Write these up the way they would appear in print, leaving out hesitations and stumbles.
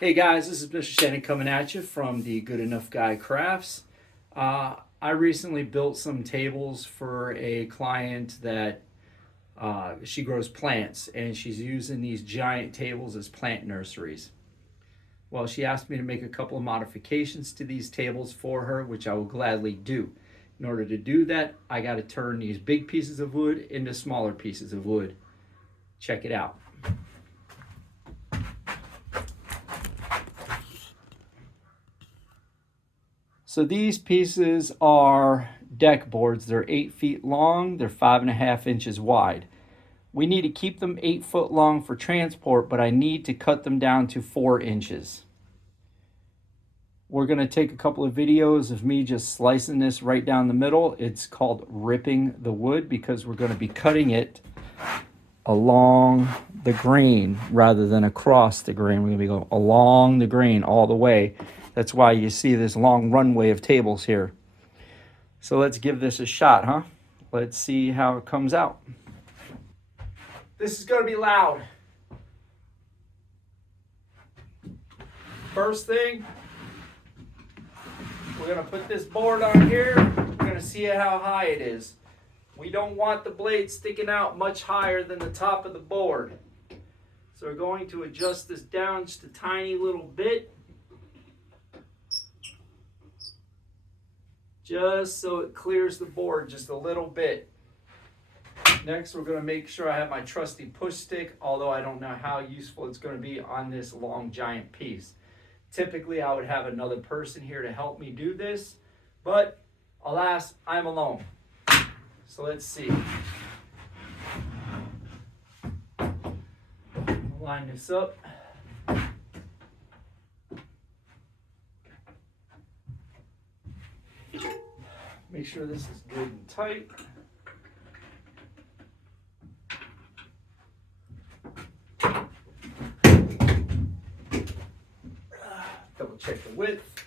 Hey guys, this is Mr. Shannon coming at you from the Good Enough Guy Crafts. I recently built some tables for a client that she grows plants and she's using these giant tables as plant nurseries. Well, she asked me to make a couple of modifications to these tables for her, which I will gladly do. In order to do that, I got to turn these big pieces of wood into smaller pieces of wood. Check it out. So these pieces are deck boards. They're 8 feet long, they're 5.5 inches wide. We need to keep them 8 foot long for transport, but I need to cut them down to 4 inches. We're going to take a couple of videos of me just slicing this right down the middle. It's called ripping the wood because we're going to be cutting it along the grain rather than across the grain. We're going to be going along the grain all the way. That's why you see this long runway of tables here. So let's give this a shot, huh? Let's see how it comes out. This is going to be loud. First thing, we're going to put this board on here. We're going to see how high it is. We don't want the blade sticking out much higher than the top of the board. So we're going to adjust this down just a tiny little bit, just so it clears the board just a little bit. Next, we're going to make sure I have my trusty push stick, although I don't know how useful it's going to be on this long giant piece. Typically, I would have another person here to help me do this, but alas, I'm alone. So let's see. Line this up. Make sure this is good and tight. Double check the width.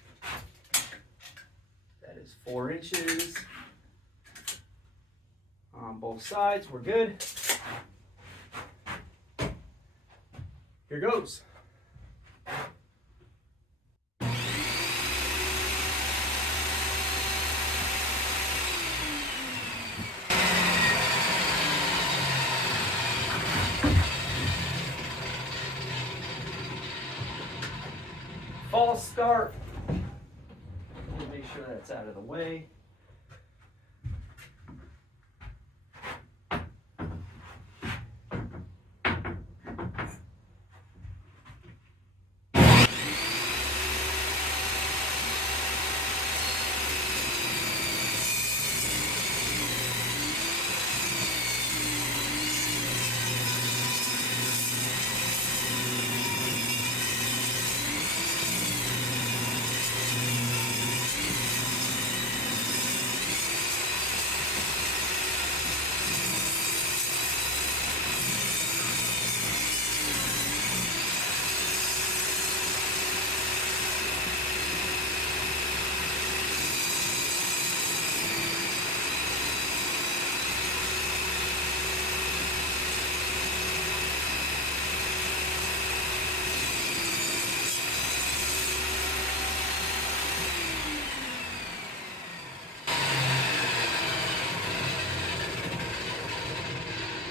That is 4 inches. On both sides, we're good. Here goes. False start. Make sure that's out of the way.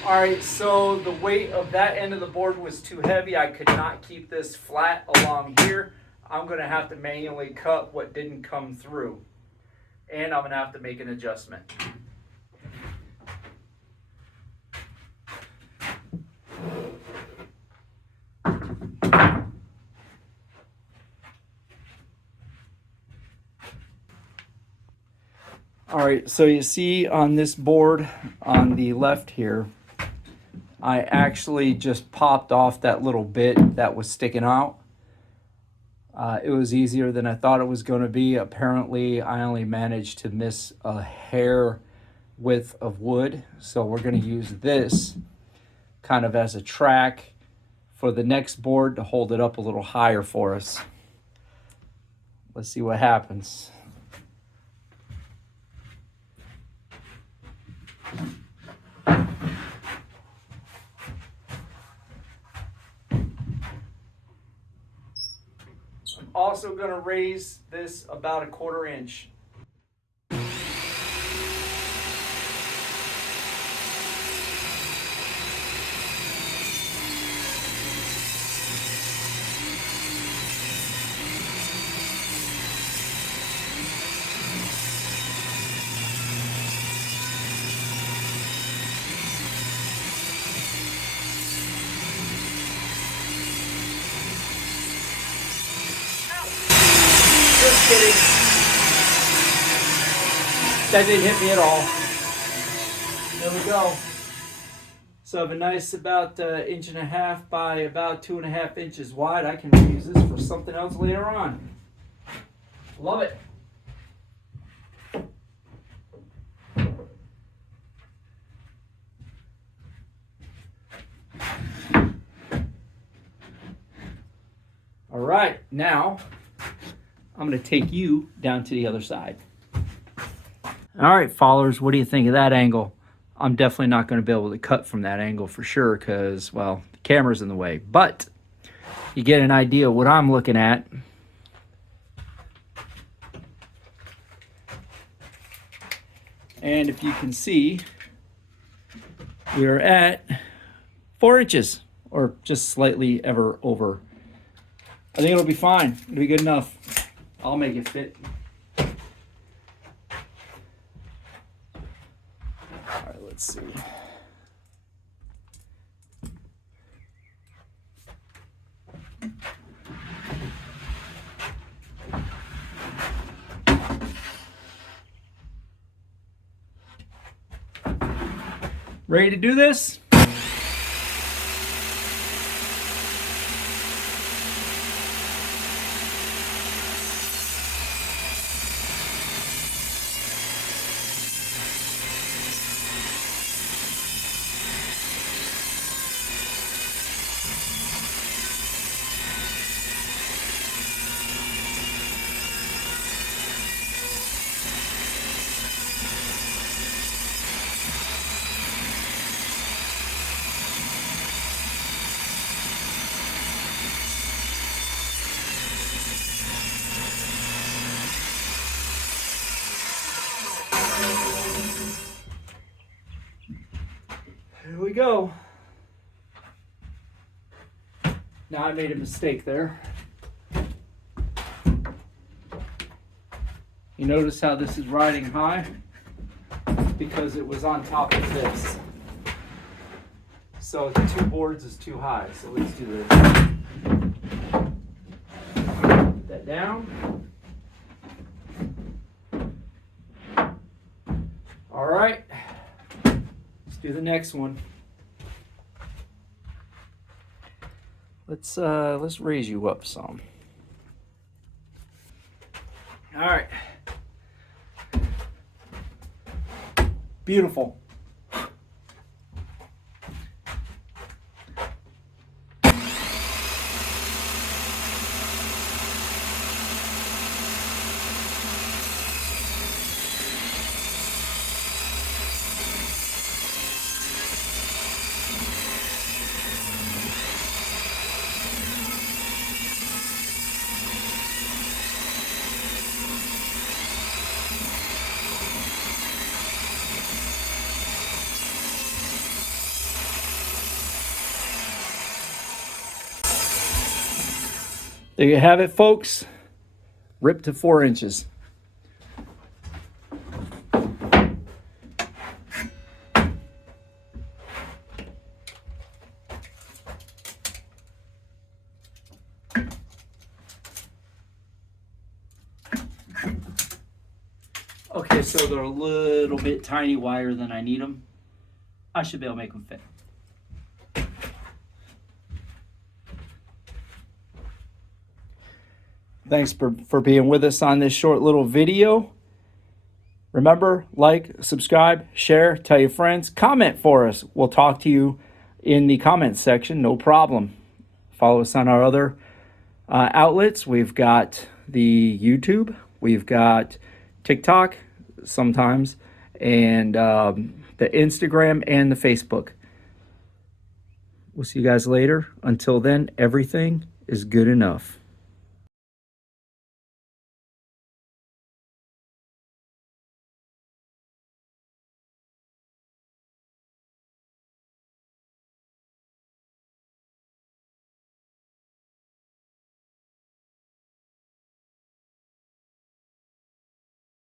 All right, so the weight of that end of the board was too heavy. I could not keep this flat along here. I'm going to have to manually cut what didn't come through. And I'm going to have to make an adjustment. All right, so you see on this board on the left here, I actually just popped off that little bit that was sticking out. It was easier than I thought it was going to be. Apparently, I only managed to miss a hair width of wood. So we're going to use this kind of as a track for the next board to hold it up a little higher for us. Let's see what happens. Also going to raise this about a 1/4 inch. Just kidding. That didn't hit me at all. There we go. So I have a nice about 1.5 inches by about 2.5 inches wide. I can use this for something else later on. Love it. All right, now I'm going to take you down to the other side. All right, followers, what do you think of that angle? I'm definitely not going to be able to cut from that angle for sure because, well, the camera's in the way. But you get an idea of what I'm looking at. And if you can see, we're at 4 inches or just slightly ever over. I think it'll be fine. It'll be good enough. I'll make it fit. All right, let's see. Ready to do this? Here we go. Now I made a mistake there. You notice how this is riding high? Because it was on top of this. So the 2 boards is too high. So let's do this. Put that down. All right. Let's do the next one. Let's raise you up some. All right. Beautiful. There you have it, folks. Ripped to 4 inches. Okay, so they're a little bit tiny wider than I need them. I should be able to make them fit. Thanks for being with us on this short little video. Remember, like, subscribe, share, tell your friends, comment for us. We'll talk to you in the comments section, no problem. Follow us on our other outlets. We've got the YouTube, we've got TikTok sometimes, and the Instagram and the Facebook. We'll see you guys later. Until then, everything is good enough.